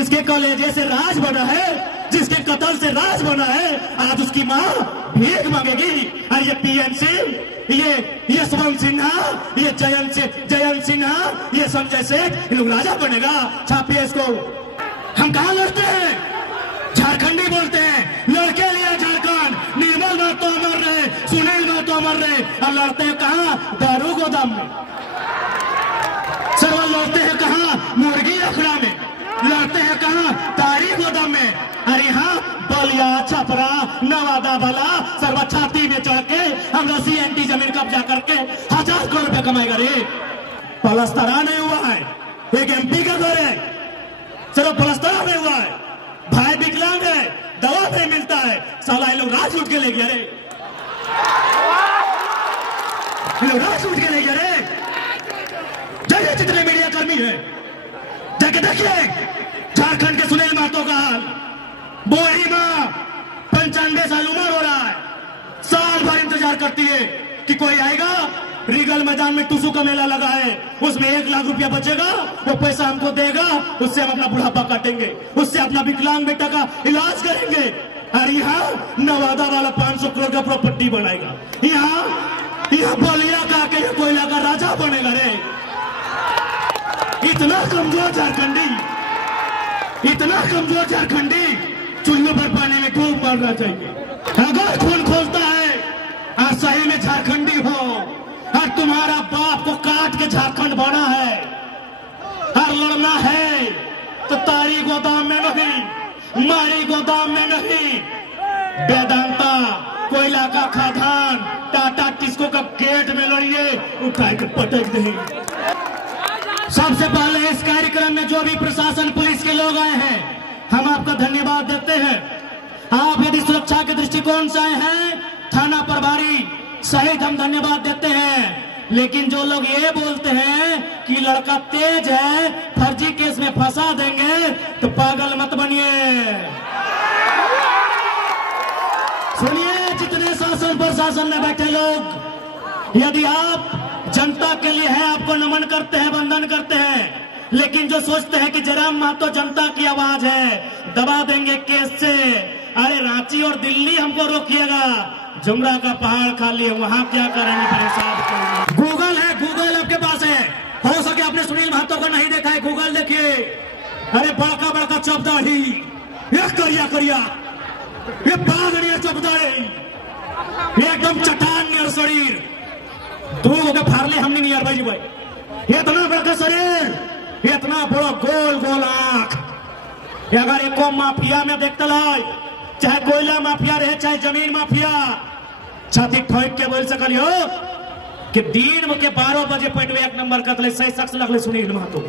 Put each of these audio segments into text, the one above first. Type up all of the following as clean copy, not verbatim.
जिसके कलेजे से राज बना है, जिसके कत्ल से राज बना है, आज उसकी माँ भीख मांगेगी। और ये पीएन सिंह, ये यशवंत सिन्हा, ये जयंत सिन्हा, ये संजय सेठ, इन लोग राजा बनेगा। छापिए इसको। हम कहाँ लड़ते हैं? झारखंडी बोलते हैं, लड़के लिया झारखंड, निर्मल महतो अमर रहे, सुनील महतो अमर रहे। और लड़ते हैं कहाँ? दारू गोदाम में। सरवा लड़ते हैं कहाँ? मुर्गी अखड़ा में। लड़ते हैं कहाँ? तारी गोदाम में। अरे हाँ, बलिया, छपरा, नवादा, भला सर्वा छाती में चढ़ के हम रसी एंटी जमीन कब्जा करके 1000 करोड़ रुपया कमाएगा रे। पलस्तरा नहीं हुआ है, एक एमपी का घर है, सिर्फ पलस्तरा नहीं हुआ है। भाई विकलांग है, दवा नहीं मिलता है, साला ये लोग राज उठ के ले गया रे, ये लोग राज उठ के ले गया रे। जैसे जितने मीडिया कर्मी है, जाके देखिए झारखंड के सुनील महतो का हाल। बोरी माँ 95 साल उम्र हो रहा है, साल भर इंतजार करती है कि कोई आएगा। रीगल मैदान में टूसू का मेला लगा है, उसमें 1 लाख रुपया बचेगा, वो पैसा हमको देगा, उससे हम अपना बुढ़ापा काटेंगे, उससे अपना विकलांग बेटा का इलाज करेंगे। और यहाँ नवादा वाला 500 करोड़ का प्रॉपर्टी बनाएगा, यहाँ बलिया का के कोयला का राजा बनेगा रे। इतना कमजोर झारखंडी, इतना कमजोर झारखंडी, चुल्लू पर पानी में डूब मरना चाहिए। अगर खून खोलता है और सही में झारखंडी हो और तुम्हारा बाप को काट के झारखंड बना है और लड़ना है, तो तारी गोदाम में नहीं, मारी गोदाम में नहीं, वेदांता कोयला का खदान, टाटा टिस्को का गेट में लड़िए, उठा के पटक दे। सबसे पहले इस कार्यक्रम में जो भी प्रशासन पुलिस के लोग आए हैं, हम आपका धन्यवाद देते हैं। आप यदि सुरक्षा के दृष्टिकोण से आए हैं, थाना प्रभारी सहित हम धन्यवाद देते हैं। लेकिन जो लोग ये बोलते हैं कि लड़का तेज है, फर्जी केस में फंसा देंगे, तो पागल मत बनिए। सुनिए, जितने शासन प्रशासन में बैठे लोग, यदि आप जनता के लिए है, आपको नमन करते हैं, वंदन करते हैं, लेकिन जो सोचते हैं कि जयराम महतो जनता की आवाज है, दबा देंगे केस से, अरे रांची और दिल्ली हमको रोकिएगा, जुमरा का पहाड़ खाली है, वहां क्या करेंगे फिर साहब? गूगल है, गूगल आपके पास है, हो सके आपने सुनील महतो को नहीं देखा है, गूगल देखिए। अरे बड़का बड़का चपदाही, ये करिया करिया, ये बागड़िया चपदाही, ये एकदम चट्टान नियर शरीर, दूर के फारले हमने नहीं यार भाई, इतना बड़का शरीर, इतना बड़ा गोल गोल आंख। अगर एको माफिया में देखते लाई, चाहे कोयला माफिया रहे, चाहे जमीन माफिया, छाती ठोक के बोल सकल हो कि दिन के 12 बजे पॉइंट में 1 नंबर कतले सही शख्स लगले सुनील महतो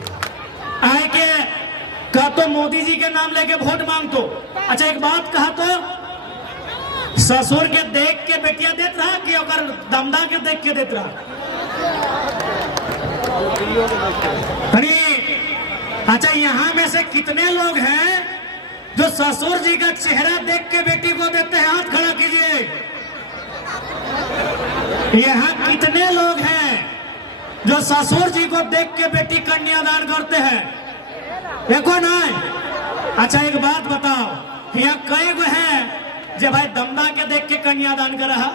आए के कहा तो मोदी जी के नाम लेके वोट मांगतो। अच्छा एक बात कहा तो ससुर के देख के बेटिया देत रहा कि ओकर दमदा के देख के देत रहा? अरे अच्छा, यहाँ में से कितने लोग हैं जो ससुर जी का चेहरा देख के बेटी को देते हैं? हाथ खड़ा कीजिए। यहाँ कितने लोग हैं जो ससुर जी को देख के बेटी कन्यादान करते हैं? देखो नहीं। अच्छा एक बात बताओ, यहाँ कई गो हैं जो भाई दमदा के देख के कन्यादान कर रहा?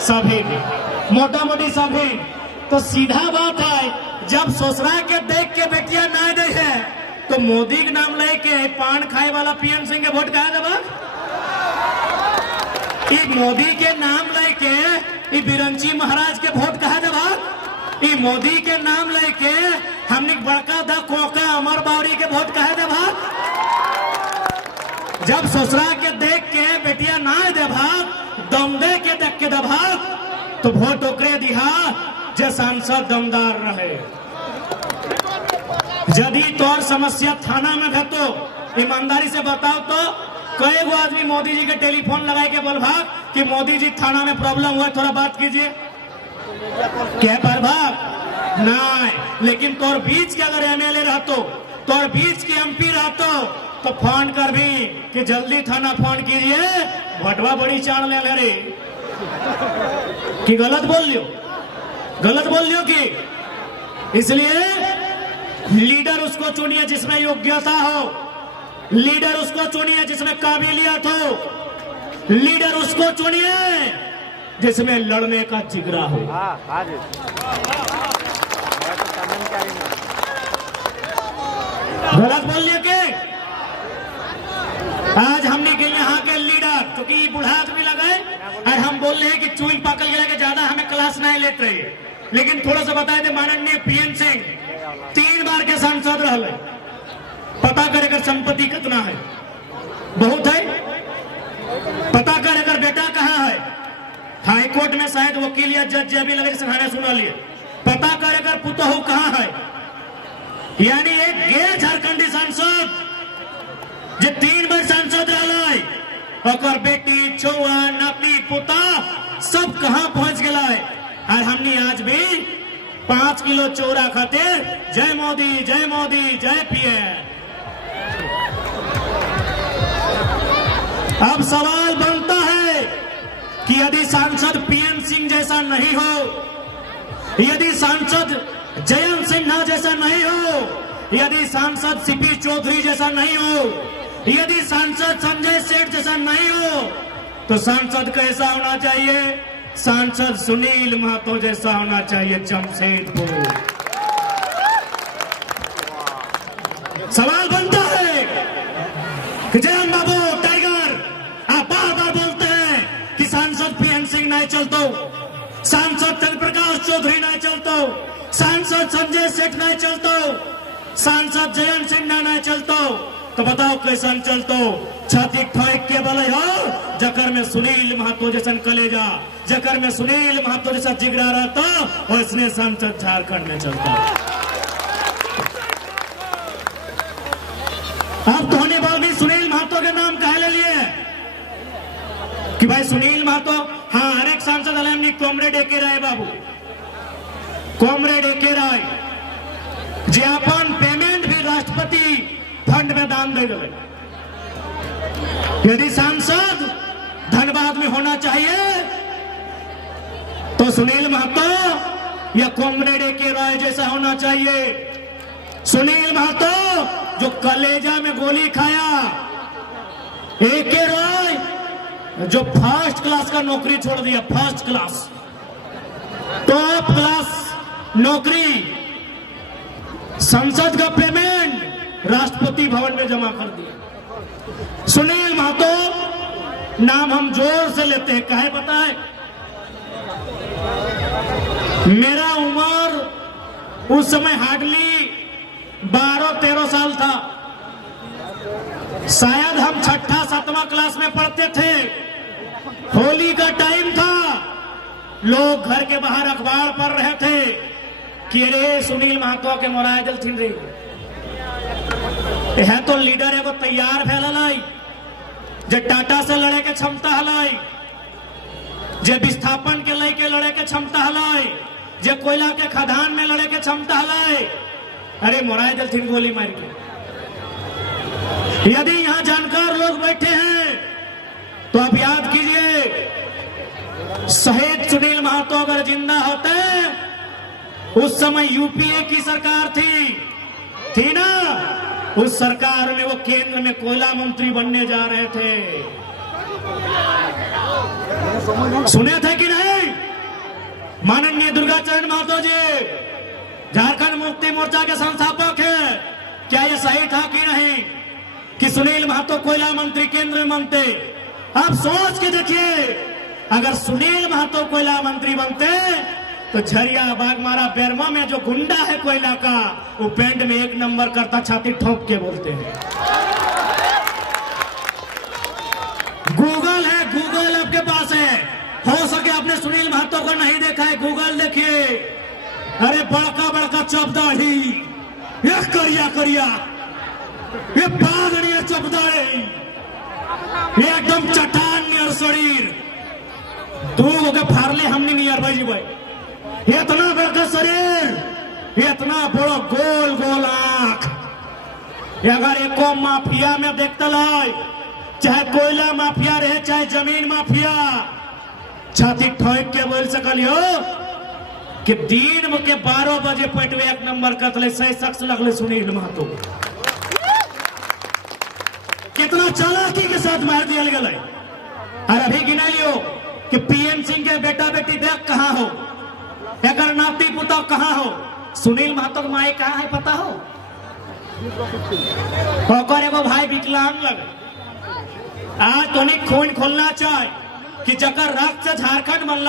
सभी, मोटा मोटी सभी। तो सीधा बात है, जब ससुरा के देख के बेटिया ना दे है, तो मोदी के नाम लेके पान खाए वाला पीएम सिंह के वोट कहा देबा? मोदी के नाम लेके बिरंची महाराज के वोट कहा देबा? मोदी के नाम लेके हमने बड़का दा कोका अमर बावरी के वोट कहा देबा? जब ससुरा के देख के बेटिया ना देबा, दमदे के देख के देबा, तो वोट ओकरे दिहा जे सांसद दमदार रहे। यदि तोर समस्या थाना में है तो ईमानदारी से बताओ तो कई गो आदमी मोदी जी के टेलीफोन लगाए के बोल भाग कि मोदी जी थाना में प्रॉब्लम हुआ, थोड़ा बात कीजिए। क्या प्रभाव नहीं, लेकिन तोर बीच के अगर एमएलए रहतो, तोर बीच के एमपी रहतो, तो फोन कर भी कि जल्दी थाना फोन कीजिए, भटवा बड़ी चाण ले रे। कि गलत बोल लियो, गलत बोल लियो कि? इसलिए लीडर उसको चुनिए जिसमें योग्यता हो, लीडर उसको चुनिए जिसमें काबिलियत हो, लीडर उसको चुनिए जिसमें लड़ने का जिगरा हो। गलत बोलिए के आज हमने के यहाँ के लीडर क्योंकि बूढ़ा आदमी लगे और हम बोल रहे हैं कि चूल पकड़ के लगे ज्यादा हमें क्लास नहीं लेते रहे, लेकिन थोड़ा सा बताए थे माननीय पीएन सिंह 3 बार के सांसद रहे, पता करेगा संपत्ति कितना है, बहुत है, पता करेगा बेटा कहाँ है, हाईकोर्ट में शायद वकील या जज भी लगे सिखाने सुना लिए, पता करेगा पुतहू कहाँ है। यानी एक गे झारखंडी सांसद जो 3 बार सांसद रहा और बेटी छुआ नाती पुता सब कहां पहुंच गया है। और हमने आज भी 5 किलो चोरा खातिर जय मोदी जय पीएम। अब सवाल बनता है कि यदि सांसद पीएन सिंह जैसा नहीं हो, यदि सांसद जयंत सिन्हा जैसा नहीं हो, यदि सांसद सीपी चौधरी जैसा नहीं हो, यदि सांसद संजय सेठ जैसा नहीं हो, तो सांसद कैसा होना चाहिए? सांसद सुनील महतो जैसा होना चाहिए जमशेदपुर। सवाल बनता है कि जयंत बाबू टाइगर आप बार बार बोलते हैं कि सांसद पीएन सिंह नहीं चलतो, सांसद चंद्र प्रकाश चौधरी नहीं चलतो, सांसद संजय सेठ नहीं चलतो, सांसद जयंत सिन्हा नहीं चलतो, तो बताओ कैसन चलतो? छाती ठोक के बोले हो जकर में सुनील महतो जैसा कलेजा, जकर में सुनील महतो जैसा जिगरा रहता और इसने सांसद झारखंड में चलता। अब धोनी बाल भी सुनील महतो के नाम कहे ले लिए कि भाई सुनील महतो, हाँ हर एक सांसद अलग कॉमरेड एके राय बाबू, कॉमरेड एके राय जे अपन पेमेंट भी राष्ट्रपति फंड में दान दे दे। यदि सांसद धनबाद में होना चाहिए तो सुनील महतो या कॉमरेड के राय जैसा होना चाहिए। सुनील महतो जो कलेजा में गोली खाया, एक राय जो फर्स्ट क्लास का नौकरी छोड़ दिया, फर्स्ट क्लास टॉप क्लास नौकरी, संसद का पेमेंट राष्ट्रपति भवन में जमा कर दिया। सुनील महतो नाम हम जोर से लेते हैं, काहे पता है? मेरा उम्र उस समय हार्डली 12-13 साल था, शायद हम 6ठी-7वीं क्लास में पढ़ते थे। होली का टाइम था, लोग घर के बाहर अखबार पढ़ रहे थे कि अरे सुनील महतो के मोराय जल थिन रही है, तो लीडर एगो तैयार फैलाई जे टाटा से लड़े के क्षमता हलाई, जे विस्थापन के लेके लड़े के क्षमता हलाई, जे कोयला के खदान में लड़े के क्षमता हलाई। अरे मोराय जल थिन गोली मार के। यदि यहां जानकार लोग बैठे हैं तो आप याद कीजिए, शहीद सुनील महतो अगर जिंदा होते, उस समय यूपीए की सरकार थी ना, उस सरकार में वो केंद्र में कोयला मंत्री बनने जा रहे थे। सुने थे कि नहीं? माननीय दुर्गाचरण महतो जी झारखंड मुक्ति मोर्चा के संस्थापक है, क्या ये सही था कि नहीं कि सुनील महतो कोयला मंत्री केंद्र में बनते? आप सोच के देखिए, अगर सुनील महतो कोयला मंत्री बनते तो झरिया बागमारा बेरमा में जो गुंडा है कोयला का, वो पेंट में 1 नंबर करता, छाती ठोक के बोलते हैं। गूगल है, गूगल आपके पास है, हो सके आपने सुनील महतो को नहीं देखा है, गूगल देखिए। अरे बड़का बड़का चौपदाढ़ी, ये करिया ये बागड़िया चौपदाढ़ी, ये एकदम चट्टान नियर शरीर, तू होके फारले हमने नियर भाई जी भाई, इतना बड़का शरीर, इतना बड़ा गोल गोल आंख। अगर एको माफिया में देखते लाई, चाहे कोयला माफिया रहे चाहे जमीन माफिया, छाती ठोक के बोल सकलियो कि दिन के 12 बजे पेटवे 1 नंबर कतले, सही शख्स लगले सुनील महतो। कितना चालाकी के साथ मार दिया गया। और अभी गिना लियो कि पीएन सिंह के बेटा बेटी देख कहां हो, अगर नाती पुता कहां हो, सुनील महतो की माई कहां है पता हो? और एगो भाई विकलांग लगे। आज तो नहीं खून खोलना चाहे कि जकर रक्त से झारखंड बनल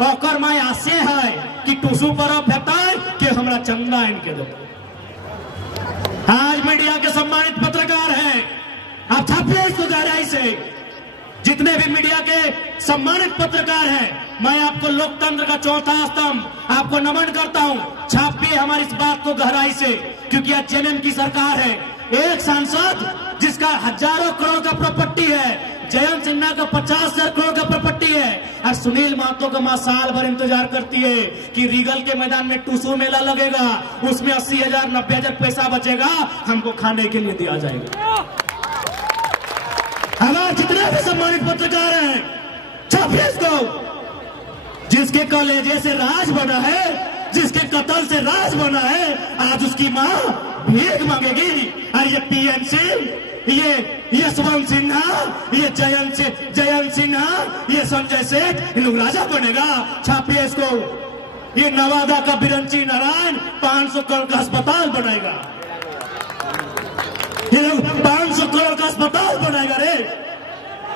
और माई आशे है कि टूसू पर भेटाए कि हमरा चंदा इनके दो। आज मीडिया के सम्मानित पत्रकार हैं, आप छापिए इसको गहराई से। जितने भी मीडिया के सम्मानित पत्रकार हैं, मैं आपको लोकतंत्र का चौथा स्तंभ आपको नमन करता हूं। छापिए हमारी इस बात को गहराई से, क्योंकि आज जेएमएम की सरकार है। एक सांसद जिसका हजारों करोड़ का प्रॉपर्टी है, जयंत सिन्हा का 50,000 करोड़ का प्रॉपर्टी है, और सुनील महतो का मां साल भर इंतजार करती है कि रीगल के मैदान में टूसू मेला लगेगा, उसमें 80,000 90,000 पैसा बचेगा, हमको खाने के लिए दिया जाएगा। हमारे जितने भी सम्मानित पत्रकार हैं, छापिए इसको। जिसके कलेजे से राज बना है, जिसके कत्ल से राज बना है, आज उसकी मां भीख मांगेगी। और ये पीएन सिंह, ये यशवंत सिन्हा, ये जयंत सिन्हा, ये संजय सेठ, इन लोग राजा बनेगा। छापिए इसको। ये नवादा का बिरंची नारायण 500 करोड़ का अस्पताल बनाएगा। ये लोग 500 करोड़ का अस्पताल बनाएगा रे।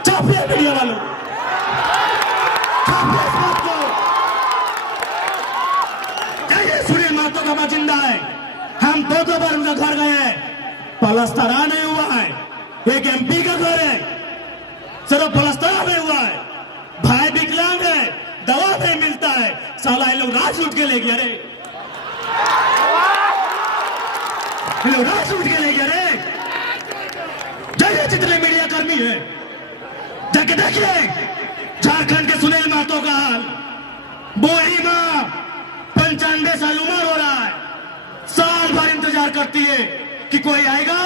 छापिए मीडिया वालों, छापिए इस बात को। सुनील महतो का मां जिंदा है। हम दो बार उनका घर गए हैं, पलस्तरा नहीं हुआ है। एक एमपी का घर है, सिर्फ पलस्तरा नहीं हुआ है। भाई विकलांग है, दवा नहीं मिलता है, साला ये लोग राज लूट के ले गया रे। ये लोग राज लूट के ले गया रे। जाइए जितने मीडिया कर्मी है, जाके देखिए झारखंड के सुनील महतो का हाल। बोरी मां 95 साल उम्र हो रहा है, साल भर इंतजार करती है कि कोई आएगा।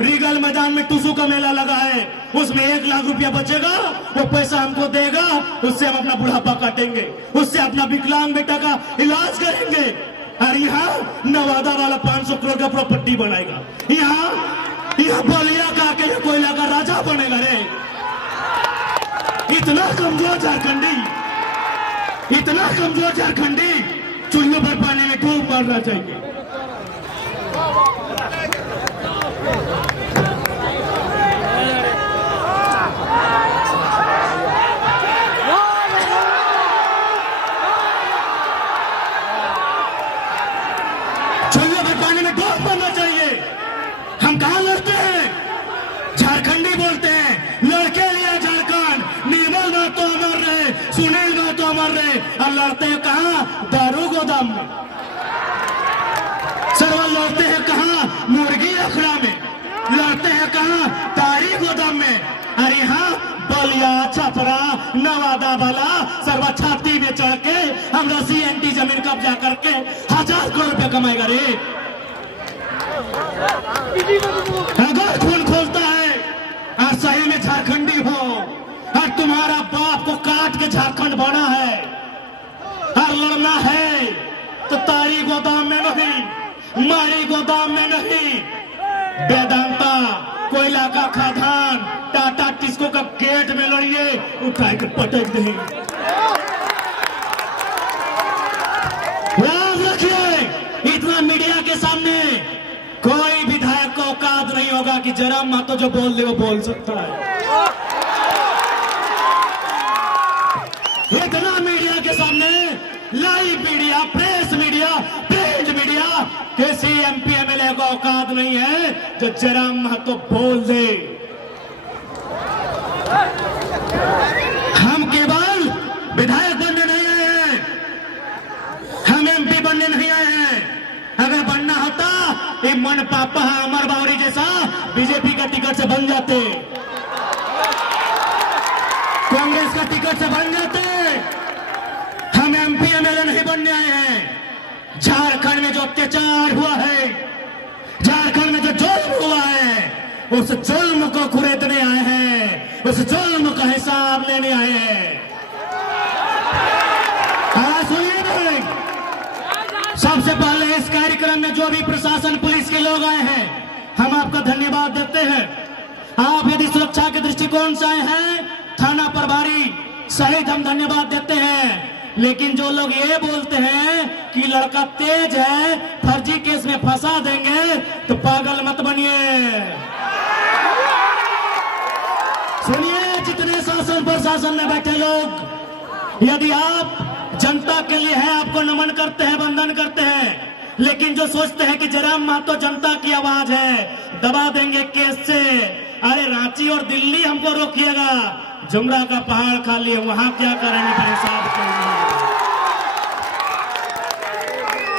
रीगल मैदान में टूसू का मेला लगा है, उसमें 1 लाख रुपया बचेगा, वो पैसा हमको देगा, उससे हम अपना बुढ़ापा काटेंगे, उससे अपना विकलांग बेटा का इलाज करेंगे। और यहाँ नवादा वाला 500 करोड़ का प्रॉपर्टी बनाएगा। यहाँ बलिया का के कोयला का राजा बनेगा रे। इतना कमजोर झारखंडी, इतना कमजोर झारखंडी, चुल्लू पर पानी में डूब मरना चाहिए। चुल्लू पर पानी में डूब मरना चाहिए। हम कहां लड़ते हैं? झारखंडी बोलते हैं लड़के लिया झारखंड, निर्मल महतो अमर रहे, सुनील महतो अमर रहे। और लड़ते हैं कहां? दारू गोदाम में। सरवा लड़ते हैं कहां? मुर्गी अखड़ा में। लड़ते हैं कहां? तारी गोदाम में। और यहाँ बलिया, छपरा, नवादा वाला सरवा छाती में चढ़ के हमरा सीएनटी जमीन कब्जा करके 1000 करोड़ रुपया कमाएगा रे। अगर खून खोलता है और सही में झारखंडी हो, और तुम्हारा बाप को काट के झारखंड बना है और लड़ना है, तो तारी गोदाम में नहीं, मारी गोदाम में नहीं, वेदांता कोयला का खदान, टाटा टिस्को का गेट में लड़िए, उठा कर पटक नहीं। याद रखिए, इतना मीडिया के सामने कोई विधायक को औकात नहीं होगा कि जयराम महतो जो बोल दे वो बोल सकता है। इतना मीडिया के सामने, live media, press media, print media, किसी एमपी एमएलए को औकात नहीं है जो जयराम महतो बोल दे। हम केवल विधायक बनने नहीं आए हैं, हम एमपी बनने नहीं आए हैं। अगर बनना होता ये मन पापा अमर बावरी जैसा बीजेपी का टिकट से बन जाते, कांग्रेस का टिकट से बन जाते। हम एमपी एमएलए नहीं बनने आए हैं। झारखंड में जो अत्याचार हुआ है, झारखंड में जो जुल्म हुआ है, उस जुल्म को कुरेदने आए हैं, उस जुल्म का हिसाब लेने आए हैं। सुनिए नहीं, सबसे पहले इस कार्यक्रम में जो भी प्रशासन पुलिस के लोग आए हैं, हम आपका धन्यवाद देते हैं। दृष्टिकोण से आए हैं थाना प्रभारी सहित हम धन्यवाद देते हैं। लेकिन जो लोग ये बोलते हैं कि लड़का तेज है, फर्जी केस में फंसा देंगे, तो पागल मत बनिए। सुनिए, जितने शासन प्रशासन में बैठे लोग, यदि आप जनता के लिए है, आपको नमन करते हैं, वंदन करते हैं, लेकिन जो सोचते हैं कि जयराम महतो जनता की आवाज है, दबा देंगे केस से, अरे रांची और दिल्ली हमको रोकिएगा, जुमरा का पहाड़ खाली है, वहां क्या करेंगे फिर हिसाब करेंगे।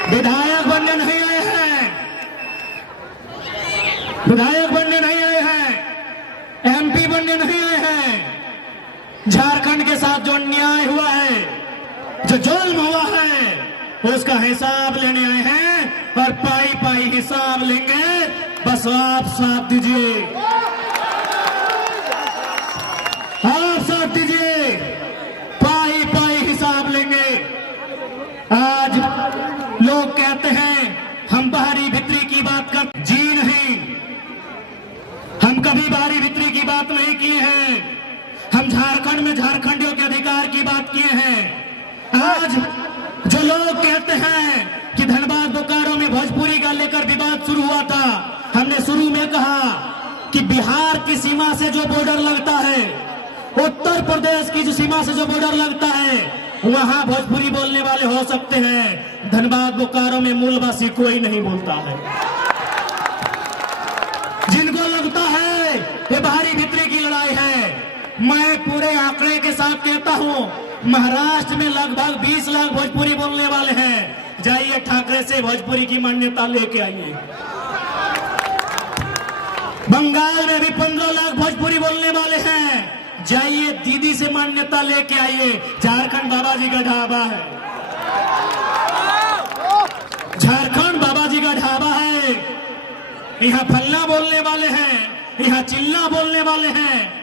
विधायक बनने नहीं आए हैं, विधायक बनने नहीं आए हैं, एमपी बनने नहीं आए हैं। झारखंड के साथ जो अन्याय हुआ है, जो जुल्म हुआ है, उसका हिसाब लेने आए हैं और पाई पाई हिसाब लेंगे। बस आप साथ दीजिए, आप साथ दीजिए, पाई पाई हिसाब लेंगे। आज लोग कहते हैं हम बाहरी भीतरी की बात कर, जी नहीं, हम कभी बाहरी भीतरी की बात नहीं किए हैं। हम झारखंड में झारखंडियों के अधिकार की बात किए हैं। आज जो लोग कहते हैं कि धनबाद बोकारो में भोजपुरी का लेकर विवाद शुरू हुआ था, हमने शुरू में कहा कि बिहार की सीमा से जो बॉर्डर लगता है, उत्तर प्रदेश की जो सीमा से जो बॉर्डर लगता है, वहां भोजपुरी बोलने वाले हो सकते हैं, धनबाद बोकारो में मूलवासी कोई नहीं बोलता है। जिनको लगता है ये बाहरी भीतरी की लड़ाई है, मैं पूरे आंकड़े के साथ कहता हूं, महाराष्ट्र में लगभग 20 लाख भोजपुरी बोलने वाले हैं। जाइए ठाकरे से भोजपुरी की मान्यता लेके आइए। बंगाल में भी 15 लाख भोजपुरी बोलने वाले हैं, जाइए दीदी से मान्यता लेके आइए। झारखंड बाबा जी का ढाबा है, झारखंड बाबा जी का ढाबा है। यहाँ फल्ला बोलने वाले हैं, यहाँ चिल्ला बोलने वाले हैं,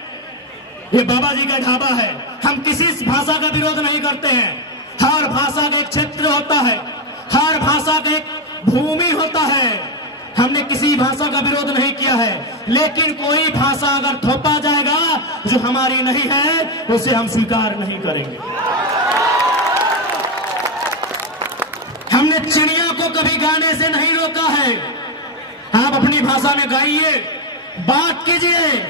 ये बाबा जी का ढाबा है। हम किसी भाषा का विरोध नहीं करते हैं। हर भाषा का एक क्षेत्र होता है, हर भाषा का एक भूमि होता है। हमने किसी भाषा का विरोध नहीं किया है, लेकिन कोई भाषा अगर थोपा जाएगा जो हमारी नहीं है, उसे हम स्वीकार नहीं करेंगे। हमने चिड़िया को कभी गाने से नहीं रोका है। आप अपनी भाषा में गाइए, बात कीजिए।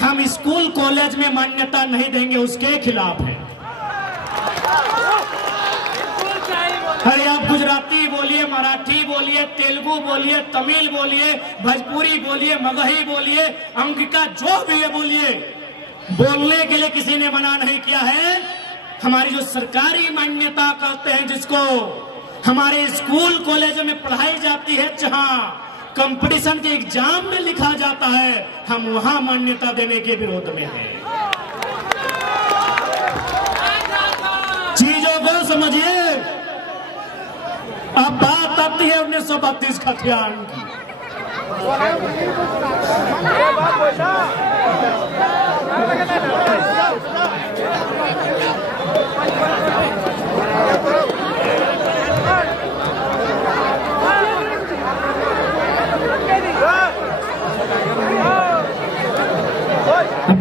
हम स्कूल कॉलेज में मान्यता नहीं देंगे, उसके खिलाफ है। अरे आप गुजराती बोलिए, मराठी बोलिए, तेलुगु बोलिए, तमिल बोलिए, भोजपुरी बोलिए, मगही बोलिए, अंगिका जो भी है बोलिए, बोलने के लिए किसी ने मना नहीं किया है। हमारी जो सरकारी मान्यता कहते हैं, जिसको हमारे स्कूल कॉलेजों में पढ़ाई जाती है, जहां कंपटीशन के एग्जाम में लिखा जाता है, हम वहां मान्यता देने के विरोध में हैं। चीजों को समझिए। अब बात आती है 1932 खतियान की।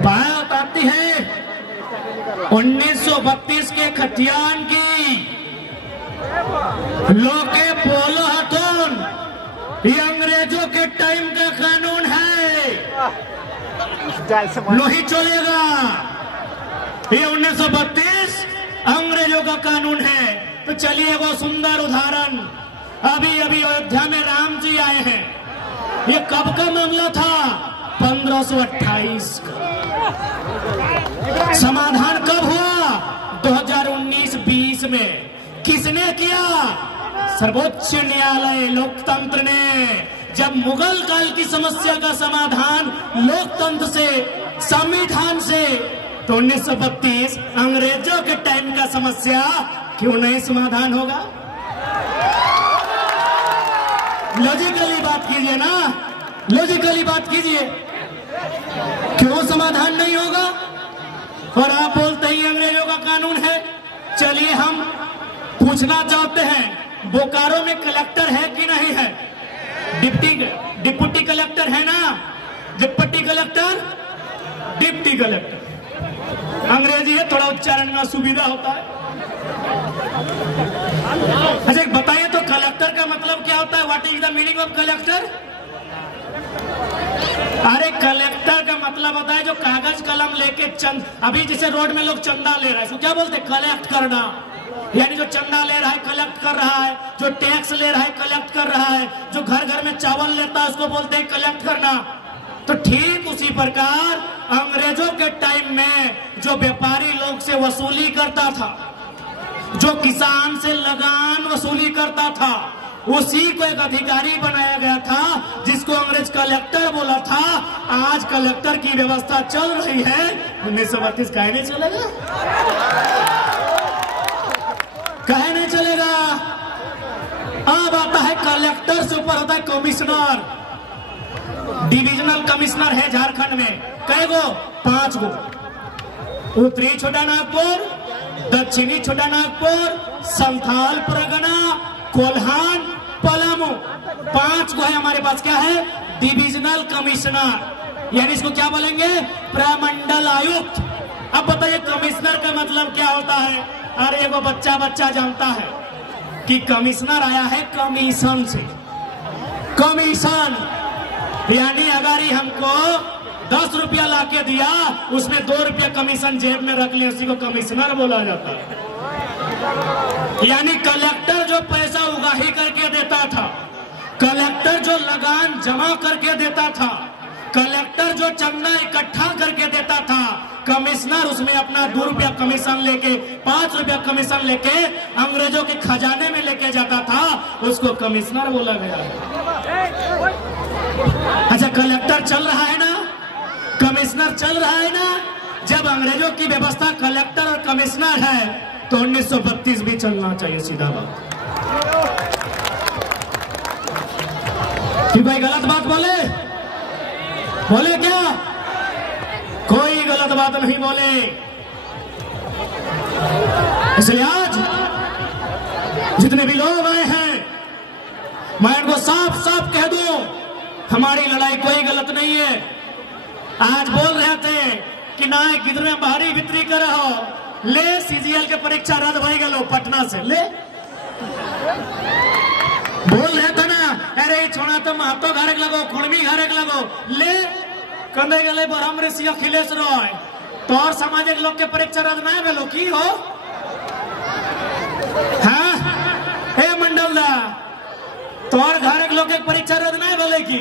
बात आती है 1932 के खतियान की। लोके पोलो हथोन, ये अंग्रेजों के टाइम का कानून है, नहीं चलेगा। ये 1932 अंग्रेजों का कानून है। तो चलिए वो सुंदर उदाहरण, अभी अभी अयोध्या में राम जी आए हैं। ये कब का मामला था? 1528 का। समाधान कब हुआ? 2019-20 में। किसने किया? सर्वोच्च न्यायालय, लोकतंत्र ने। जब मुगल काल की समस्या का समाधान लोकतंत्र से, संविधान से, तो 1932 अंग्रेजों के टाइम का समस्या क्यों नहीं समाधान होगा? लॉजिकली बात कीजिए ना, लॉजिकली बात कीजिए, क्यों समाधान नहीं होगा? और आप बोलते ही अंग्रेजों का कानून है। चलिए हम पूछना चाहते हैं, बोकारो में कलेक्टर है कि नहीं है? डिप्टी कलेक्टर है ना? Deputy collector, deputy deputy collector. अंग्रेजी है, थोड़ा उच्चारण में सुविधा होता है। अच्छा बताइए तो कलेक्टर का मतलब क्या होता है? What is the meaning of collector? अरे कलेक्टर का मतलब होता है जो कागज कलम लेके अभी जैसे रोड में लोग चंदा ले रहा है, क्या बोलते हैं? कलेक्ट करना। यानी जो चंदा ले रहा है कलेक्ट कर रहा है, जो टैक्स ले रहा है कलेक्ट कर रहा है, जो घर घर में चावल लेता है उसको बोलते हैं कलेक्ट करना। तो ठीक उसी प्रकार अंग्रेजों के टाइम में जो व्यापारी लोग से वसूली करता था, जो किसान से लगान वसूली करता था, उसी को एक अधिकारी बनाया गया था जिसको अंग्रेज कलेक्टर बोला था। आज कलेक्टर की व्यवस्था चल रही है, 1932 काहे नहीं चलेगा? काहे नहीं चलेगा? अब आता है कलेक्टर से ऊपर होता है कमिश्नर। डिविजनल कमिश्नर है झारखंड में कई गो? 5 गो। उत्तरी छोटा नागपुर, दक्षिणी छोटा नागपुर, संथाल परगना, कोल्हान, पलामू, 5 गो है हमारे पास। क्या है? डिविजनल कमिश्नर, यानी इसको क्या बोलेंगे? प्रमंडल आयुक्त। अब बताइए कमिश्नर का मतलब क्या होता है? अरे वो बच्चा जानता है कि कमिश्नर आया है कमीशन से। कमीशन यानी अगर ही हमको 10 रुपया लाके दिया, उसमें 2 रुपया कमीशन जेब में रख लिया, उसी को कमिश्नर बोला जाता है। यानी कलेक्टर जो पैसा उगाही करके देता था, कलेक्टर जो लगान जमा करके देता था, कलेक्टर जो चंदा इकट्ठा करके देता था, कमिश्नर उसमें अपना 2 रुपया कमीशन लेके 5 रुपया कमीशन लेके अंग्रेजों के खजाने में लेके जाता था, उसको कमिश्नर बोला गया। अच्छा कलेक्टर चल रहा है ना, कमिश्नर चल रहा है ना। जब अंग्रेजों की व्यवस्था कलेक्टर और कमिश्नर है तो 1932 भी चलना चाहिए, सीधा बात। कि भाई गलत बात बोले क्या? कोई गलत बात नहीं बोले। इसलिए आज जितने भी लोग आए हैं, मैं इनको साफ साफ कह दूं, हमारी लड़ाई कोई गलत नहीं है। आज बोल रहे थे कि ना किधर में बाहरी बिक्री कर रहा हो, ले सीजीएल के परीक्षा रद्द भाई गलो पटना से ले। बोल रहे थे ना, अरे छोड़ा तो महतो घरे लगो, खुड़मी घरे लगो, ले कंधे गले ब्रह्म ऋषि अखिलेश रॉय, तो और सामाजिक लोग के परीक्षा रद्द ना भेलो की हो? हाँ हे मंडल दा, तो और घर के लोग के परीक्षा रद्द ना भेले की?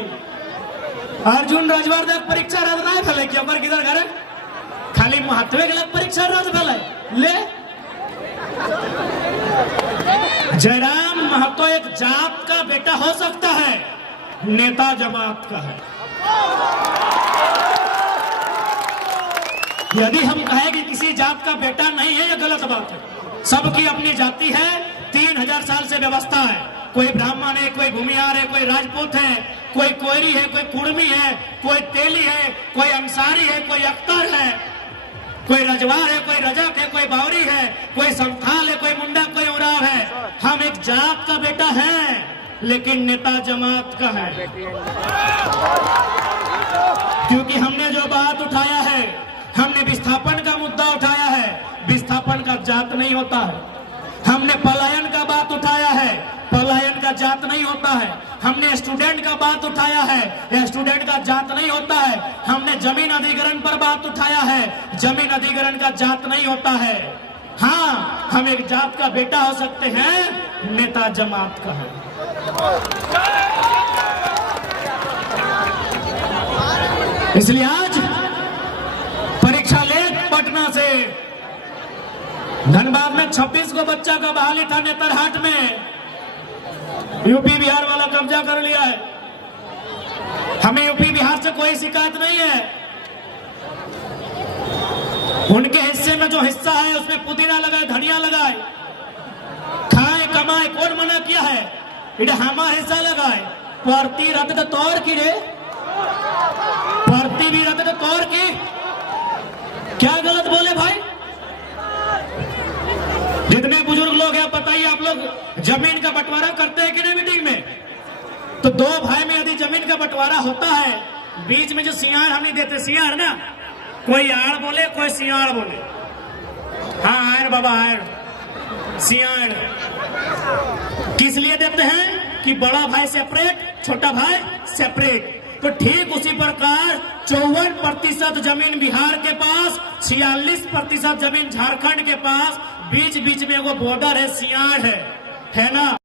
अर्जुन राजवार परीक्षा रद्द ना भेले की? ओकर किधर घर खाली महत्वे के लग परीक्षा रद्द भेले ले। जयराम महतो एक जात का बेटा हो सकता है, नेता जमात का है। यदि हम कहें कि किसी जात का बेटा नहीं है, यह गलत बात है। सबकी अपनी जाति है, 3000 साल से व्यवस्था है। कोई ब्राह्मण है, कोई भूमिहार है, कोई राजपूत है, कोई कोयरी है, कोई कुर्मी है, कोई तेली है, कोई अंसारी है, कोई अख्तर है, कोई रजवार है, कोई रजक है, कोई बावरी है, कोई संथाल है, कोई मुंडा, कोई उराव है। हम एक जात का बेटा है, लेकिन नेता जमात का है। क्योंकि हमने जो बात उठाया है, हमने विस्थापन का मुद्दा उठाया है, विस्थापन का जात नहीं होता है। हमने पलायन का बात उठाया है, पलायन का जात नहीं होता है। हमने स्टूडेंट का बात उठाया है, स्टूडेंट का जात नहीं होता है। हमने जमीन अधिग्रहण पर बात उठाया है, जमीन अधिग्रहण का जात नहीं होता है। हाँ, हम एक जात का बेटा हो सकते हैं, नेता जमात का है। इसलिए आज परीक्षा ले पटना से धनबाद में 26 को बच्चा का बहाली था, नेतरहाट में यूपी बिहार वाला कब्जा कर लिया है। हमें यूपी बिहार से कोई शिकायत नहीं है। उनके हिस्से में जो हिस्सा है उसमें पुदीना लगाए, धनिया लगाए, खाए कमाए, कौन मना किया है? इधर हमारा हिस्सा लगाए। परती रत तो तौर की रे, परती भी रत तो तौर की। क्या गलत बोले भाई? जितने बुजुर्ग लोग हैं बताइए, आप लोग जमीन का बंटवारा करते हैं कि नहीं मीटिंग में? तो 2 भाई में यदि जमीन का बंटवारा होता है, बीच में जो सियार हम नहीं देते, सियार ना, कोई आड़ बोले, कोई सियाड़ बोले। हाँ आड़ बाबा, आड़ सियाड़ किस लिए देते हैं कि बड़ा भाई सेपरेट, छोटा भाई सेपरेट। तो ठीक उसी प्रकार 54% जमीन बिहार के पास, 46% जमीन झारखंड के पास, बीच बीच में वो बॉर्डर है, सियाड़ है ना।